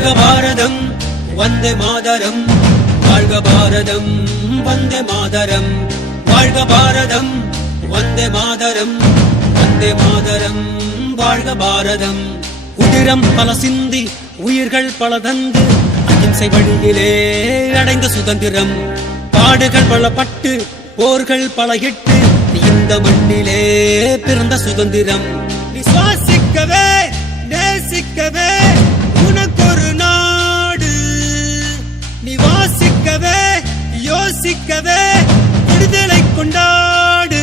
வாழ்க பாரதம் வந்தே மாதரம், வாழ்க பாரதம் வந்தே மாதரம், வாழ்க பாரதம் வந்தே மாதரம், வந்தே மாதரம், வாழ்க பாரதம். உதிரம் பல சிந்தி உயிர்கள் பல தந்து அகிம்சை வழியிலே அடைந்த சுதந்திரம், பாடுகள் பல பட்டு போர்கள் பல இட்டு இந்த மண்ணிலே பிறந்த சுதந்திரம். நீ சுவாசிக்கவே நேசிக்கவே உனக்கொரு நாடு, நீ வாசிக்கவே யோசிக்கவே விடுதலை கொண்டாடு.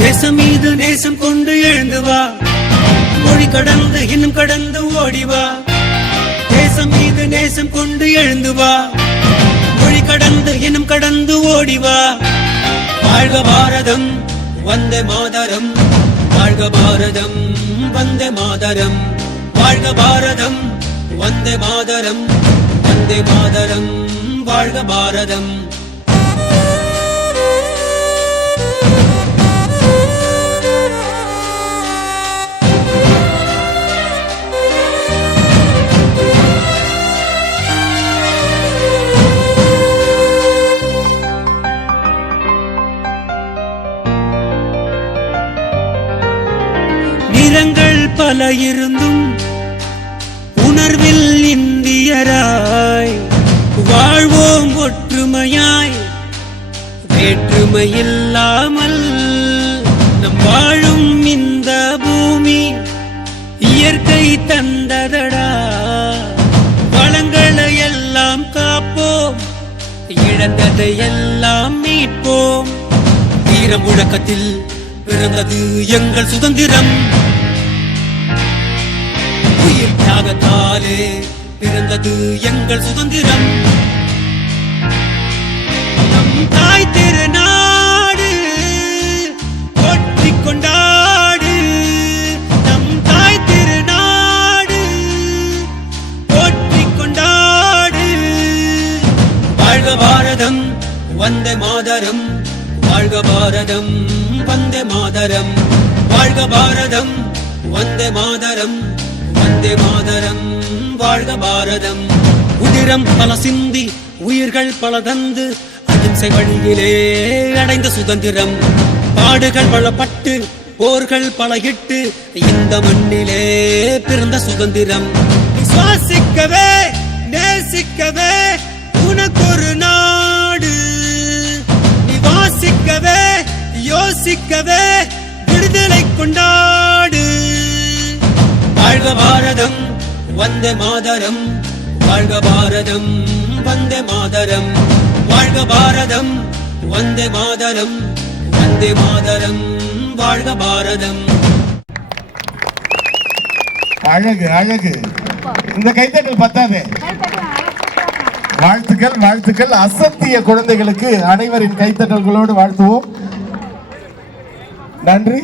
தேசம் மீது நேசம் கொண்டு எழுந்து வா, மொழி கடந்து இன்னும் கடந்து ஓடிவா. தேசம் மீது நேசம் கொண்டு எழுந்து வா, மொழி கடந்து இன்னும் கடந்து ஓடிவா. வாழ்க பாரதம் வந்தே மாதரம், வாழ்க பாரதம் வந்தே மாதரம், வாழ்க பாரதம் வந்தே மாதரம், வந்தே மாதரம், வாழ்க பாரதம். நிறங்கள் பல இருந்தும் உணர்வில் இந்தியராய் வாழ்வோம் ஒற்றுமையாய், வேற்றுமை இல்லாமல் நம் வாழும் இந்த பூமி இயற்கை தந்ததடா. வளங்களை எல்லாம் காப்போம், இழந்ததை எல்லாம் மீட்போம். வீர முழக்கத்தில் பிறந்தது எங்கள் சுதந்திரம், உயிர் தியாகத்தாலே பிறந்தது எங்கள் சுதந்திரம். நம் தாய் திருநாடு போற்றிக் கொண்டாடு, நம் தாய் திருநாடு போற்றிக் கொண்டாடு. வாழ்க பாரதம் வந்தே மாதரம், வாழ்க பாரதம் வந்தே மாதரம், வாழ்க பாரதம் வந்தே மாதரம், வந்தே மாதரம், வாழ்க பாரதம். உதிரம் பல சிந்தி உயிர்கள் பல தந்து அகிம்சை வழியிலே அடைந்த சுதந்திரம், பாடுகள் பல பட்டு போர்கள் பல இட்டு இந்த மண்ணிலே பிறந்த சுதந்திரம். சுவாசிக்கவே நேசிக்கவே உனக்கொரு நாடு, நீ வாசிக்கவே யோசிக்கவே விடுதலை கொண்டாடு. வாழ்க பாரதம் வந்தே மாதரம், வாழ்க பாரதம் வந்தே மாதரம், வாழ்க பாரதம் வந்தே மாதரம், வந்தே மாதரம், வாழ்க பாரதம். அழகு அழகு. இந்த கைத்தட்டல் பத்தாது. வாழ்த்துக்கள் வாழ்த்துக்கள். அசத்திய குழந்தைகளுக்கு அனைவரின் கைத்தட்டல்களோடு வாழ்த்துவோம். நன்றி.